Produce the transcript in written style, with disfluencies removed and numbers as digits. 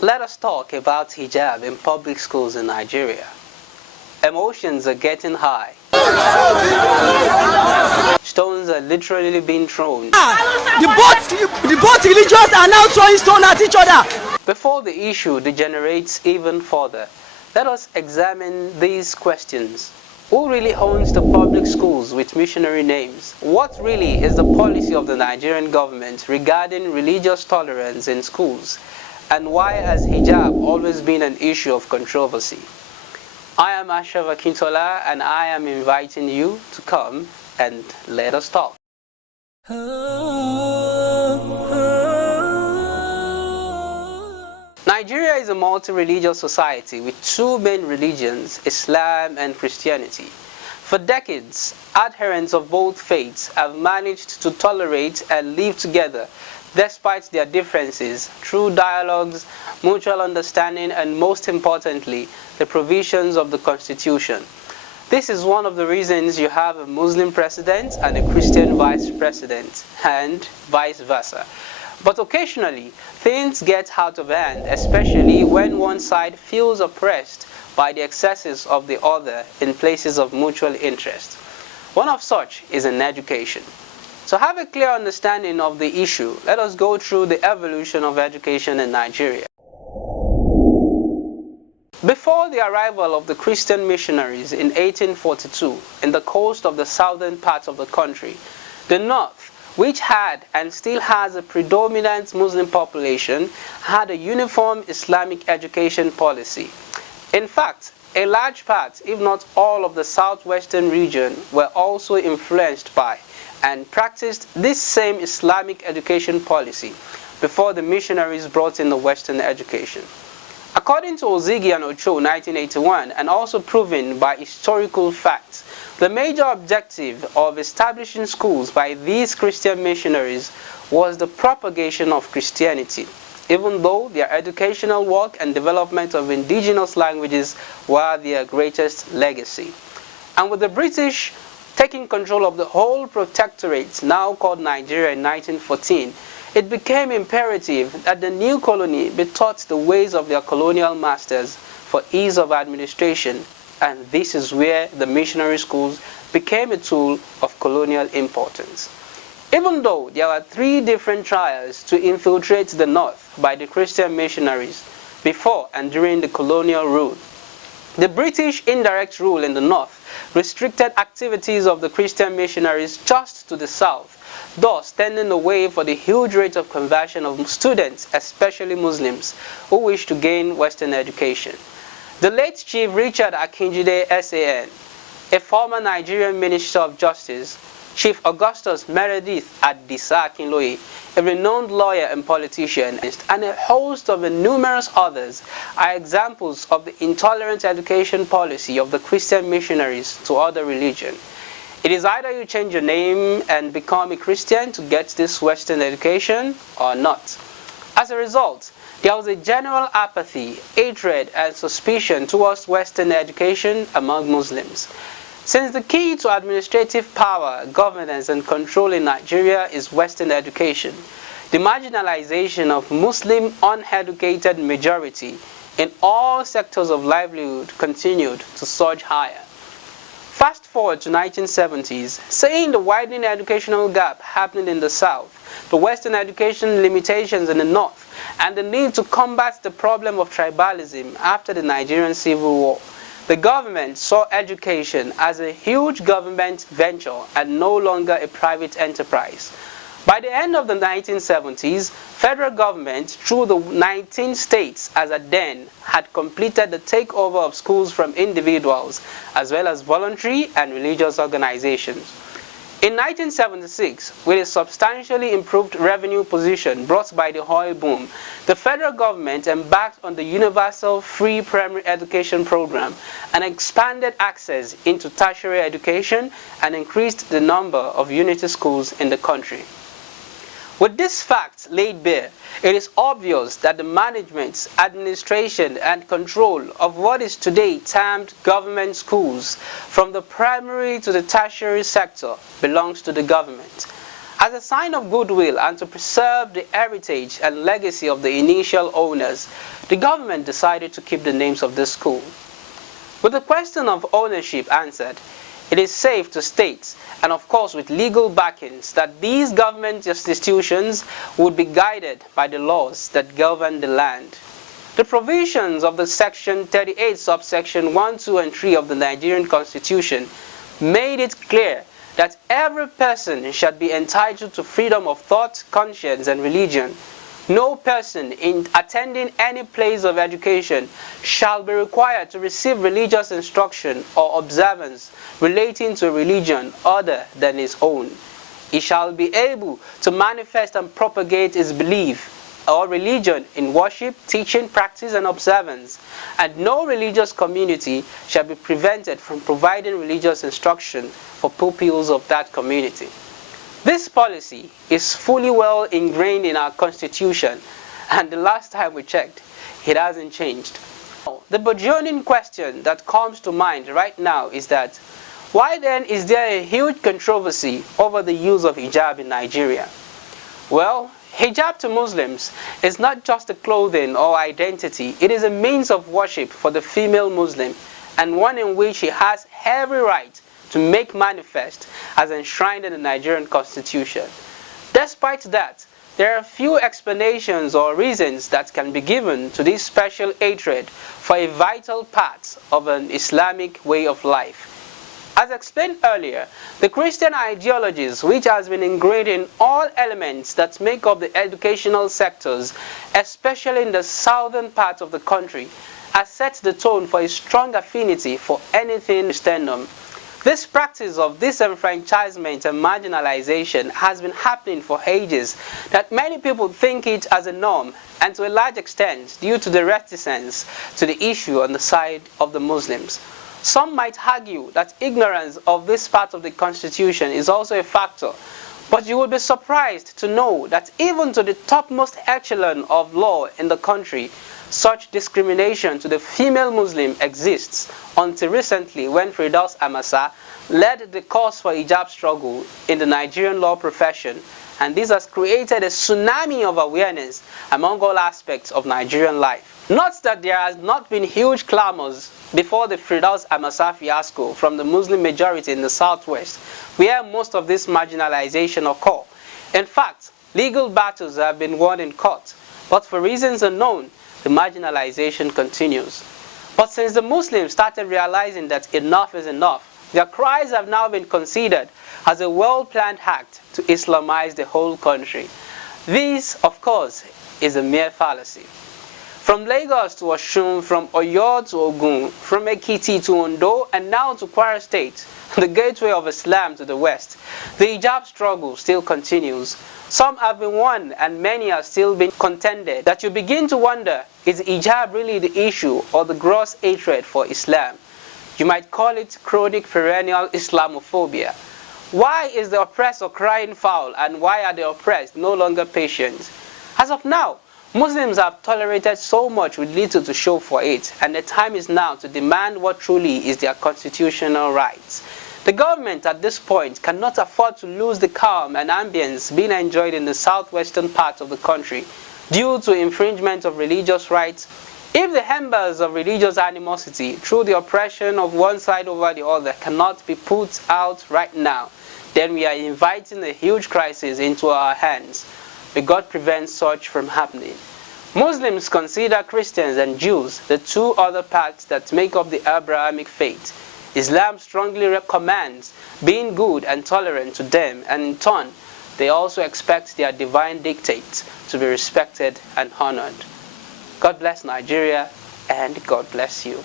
Let us talk about hijab in public schools in Nigeria. Emotions are getting high. Stones are literally being thrown. The both religions are now throwing stones at each other. Before the issue degenerates even further, let us examine these questions. Who really owns the public schools with missionary names? What really is the policy of the Nigerian government regarding religious tolerance in schools? And why has hijab always been an issue of controversy? I am Ashraf Akintola, and I am inviting you to come and let us talk. Nigeria is a multi-religious society with two main religions, Islam and Christianity. For decades, adherents of both faiths have managed to tolerate and live together despite their differences through dialogues, mutual understanding, and most importantly, the provisions of the Constitution. This is one of the reasons you have a Muslim president and a Christian vice president, and vice versa. But occasionally, things get out of hand, especially when one side feels oppressed by the excesses of the other in places of mutual interest. One of such is in education. To have a clear understanding of the issue, let us go through the evolution of education in Nigeria. Before the arrival of the Christian missionaries in 1842 in the coast of the southern part of the country, the north, which had and still has a predominant Muslim population, had a uniform Islamic education policy. In fact, a large part, if not all, of the southwestern region were also influenced by and practiced this same Islamic education policy before the missionaries brought in the Western education. According to Ozigi and Ocho, 1981, and also proven by historical facts, the major objective of establishing schools by these Christian missionaries was the propagation of Christianity, even though their educational work and development of indigenous languages were their greatest legacy. And with the British taking control of the whole protectorate, now called Nigeria, in 1914, it became imperative that the new colony be taught the ways of their colonial masters for ease of administration, and this is where the missionary schools became a tool of colonial importance. Even though there were three different trials to infiltrate the north by the Christian missionaries before and during the colonial rule, the British indirect rule in the north restricted activities of the Christian missionaries just to the south, thus standing the way for the huge rate of conversion of students, especially Muslims, who wish to gain Western education. The late Chief Richard Akinjide SAN, a former Nigerian Minister of Justice, Chief Augustus Meredith Adisa Akinloye, a renowned lawyer and politician, and a host of numerous others are examples of the intolerant education policy of the Christian missionaries to other religions. It is either you change your name and become a Christian to get this Western education or not. As a result, there was a general apathy, hatred, and suspicion towards Western education among Muslims. Since the key to administrative power, governance, and control in Nigeria is Western education, the marginalization of Muslim uneducated majority in all sectors of livelihood continued to surge higher. Fast forward to 1970s, seeing the widening educational gap happening in the south, the Western education limitations in the north, and the need to combat the problem of tribalism after the Nigerian Civil War, the government saw education as a huge government venture and no longer a private enterprise. By the end of the 1970s, federal government, through the 19 states as at then, had completed the takeover of schools from individuals, as well as voluntary and religious organizations. In 1976, with a substantially improved revenue position brought by the oil boom, the federal government embarked on the Universal Free Primary Education Program and expanded access into tertiary education and increased the number of unity schools in the country. With this fact laid bare, it is obvious that the management, administration, and control of what is today termed government schools, from the primary to the tertiary sector, belongs to the government. As a sign of goodwill and to preserve the heritage and legacy of the initial owners, the government decided to keep the names of this school. With the question of ownership answered, it is safe to state, and of course with legal backings, that these government institutions would be guided by the laws that govern the land. The provisions of the Section 38, subsection 1, 2, and 3 of the Nigerian Constitution made it clear that every person shall be entitled to freedom of thought, conscience, and religion. No person in attending any place of education shall be required to receive religious instruction or observance relating to a religion other than his own. He shall be able to manifest and propagate his belief or religion in worship, teaching, practice, and observance, and no religious community shall be prevented from providing religious instruction for pupils of that community. This policy is fully well ingrained in our Constitution, and the last time we checked, it hasn't changed. The burgeoning question that comes to mind right now is that, why then is there a huge controversy over the use of hijab in Nigeria? Well, hijab to Muslims is not just a clothing or identity, it is a means of worship for the female Muslim, and one in which she has every right to make manifest as enshrined in the Nigerian Constitution. Despite that, there are few explanations or reasons that can be given to this special hatred for a vital part of an Islamic way of life. As explained earlier, the Christian ideologies which has been ingrained in all elements that make up the educational sectors, especially in the southern part of the country, has set the tone for a strong affinity for anything Christendom. This practice of disenfranchisement and marginalization has been happening for ages, that many people think it as a norm, and to a large extent due to the reticence to the issue on the side of the Muslims. Some might argue that ignorance of this part of the Constitution is also a factor, but you will be surprised to know that even to the topmost echelon of law in the country, such discrimination to the female Muslim exists until recently, when Firdaus Amasa led the cause for hijab struggle in the Nigerian law profession, and this has created a tsunami of awareness among all aspects of Nigerian life. Not that there has not been huge clamors before the Firdaus Amasa fiasco from the Muslim majority in the southwest, where most of this marginalization occur. In fact, legal battles have been won in court, but for reasons unknown, the marginalization continues. But since the Muslims started realizing that enough is enough, their cries have now been considered as a well-planned act to Islamize the whole country. This, of course, is a mere fallacy. From Lagos to Osun, from Oyo to Ogun, from Ekiti to Ondo, and now to Kwara State, the gateway of Islam to the West, the hijab struggle still continues. Some have been won and many are still being contended, that you begin to wonder, is hijab really the issue or the gross hatred for Islam? You might call it chronic perennial Islamophobia. Why is the oppressor crying foul, and why are the oppressed no longer patient? As of now, Muslims have tolerated so much with little to show for it, and the time is now to demand what truly is their constitutional rights. The government at this point cannot afford to lose the calm and ambience being enjoyed in the southwestern part of the country due to infringement of religious rights. If the embers of religious animosity through the oppression of one side over the other cannot be put out right now, then we are inviting a huge crisis into our hands. May God prevent such from happening. Muslims consider Christians and Jews the two other parts that make up the Abrahamic faith. Islam strongly recommends being good and tolerant to them, and in turn, they also expect their divine dictates to be respected and honored. God bless Nigeria, and God bless you.